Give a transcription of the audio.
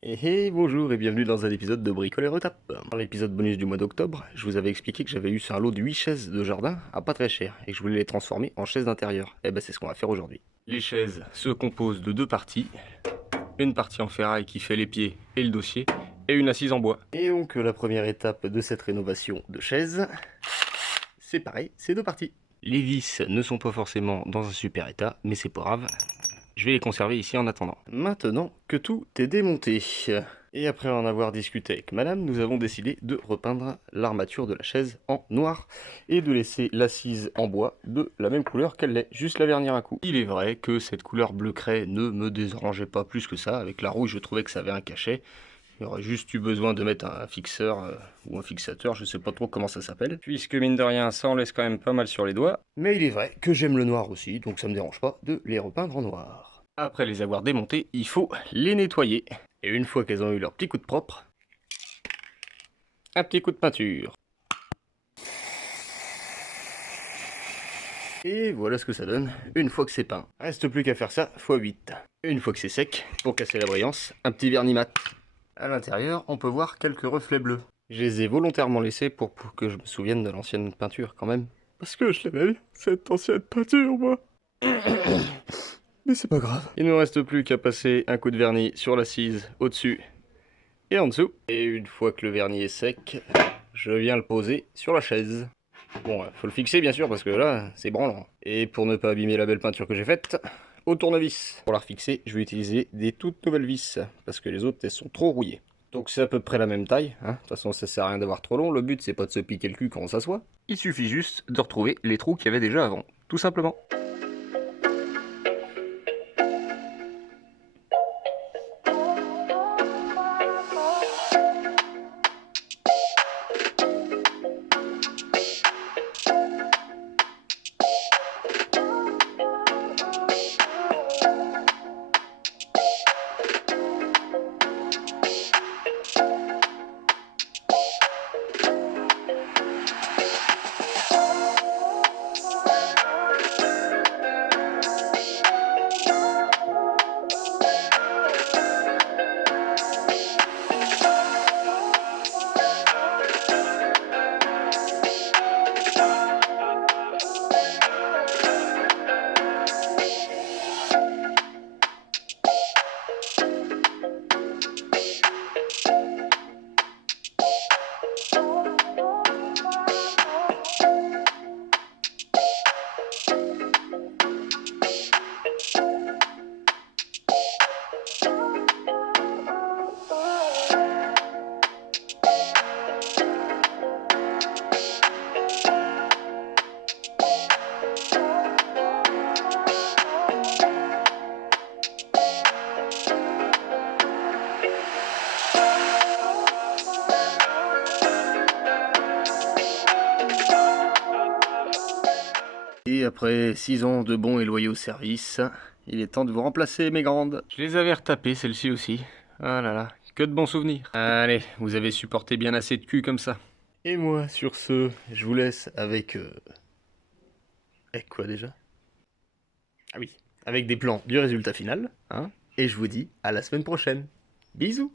Bonjour et bienvenue dans un épisode de Bricole et Retape. Dans l'épisode bonus du mois d'octobre, je vous avais expliqué que j'avais eu un lot de 8 chaises de jardin à pas très cher et que je voulais les transformer en chaises d'intérieur. Et ben c'est ce qu'on va faire aujourd'hui. Les chaises se composent de deux parties. Une partie en ferraille qui fait les pieds et le dossier, et une assise en bois. Et donc la première étape de cette rénovation de chaises, c'est pareil, c'est deux parties. Les vis ne sont pas forcément dans un super état, mais c'est pas grave. Je vais les conserver ici en attendant. Maintenant que tout est démonté, et après en avoir discuté avec madame, nous avons décidé de repeindre l'armature de la chaise en noir et de laisser l'assise en bois de la même couleur qu'elle l'est, juste la vernir un coup. Il est vrai que cette couleur bleu craie ne me dérangeait pas plus que ça. Avec la rouge, je trouvais que ça avait un cachet. Il y aurait juste eu besoin de mettre un fixeur ou un fixateur, je sais pas trop comment ça s'appelle. Puisque mine de rien, ça en laisse quand même pas mal sur les doigts. Mais il est vrai que j'aime le noir aussi, donc ça me dérange pas de les repeindre en noir. Après les avoir démontées, il faut les nettoyer. Et une fois qu'elles ont eu leur petit coup de propre, un petit coup de peinture. Et voilà ce que ça donne une fois que c'est peint. Reste plus qu'à faire ça x8. Une fois que c'est sec, pour casser la brillance, un petit vernis mat. À l'intérieur, on peut voir quelques reflets bleus. Je les ai volontairement laissés pour que je me souvienne de l'ancienne peinture quand même. Parce que je l'aimais, cette ancienne peinture, moi. Mais c'est pas grave. Il ne nous reste plus qu'à passer un coup de vernis sur l'assise, au-dessus et en dessous. Et une fois que le vernis est sec, je viens le poser sur la chaise. Bon, faut le fixer bien sûr parce que là, c'est branlant. Et pour ne pas abîmer la belle peinture que j'ai faite, au tournevis. Pour la refixer, je vais utiliser des toutes nouvelles vis parce que les autres, elles sont trop rouillées. Donc c'est à peu près la même taille, hein. De toute façon ça sert à rien d'avoir trop long, le but c'est pas de se piquer le cul quand on s'assoit. Il suffit juste de retrouver les trous qu'il y avait déjà avant, tout simplement. Et après 6 ans de bons et loyaux services, il est temps de vous remplacer mes grandes. Je les avais retapées, celles-ci aussi. Ah là là, que de bons souvenirs. Allez, vous avez supporté bien assez de cul comme ça. Et moi, sur ce, je vous laisse avec... Avec quoi déjà? Ah oui, avec des plans du résultat final, hein. Et je vous dis à la semaine prochaine. Bisous!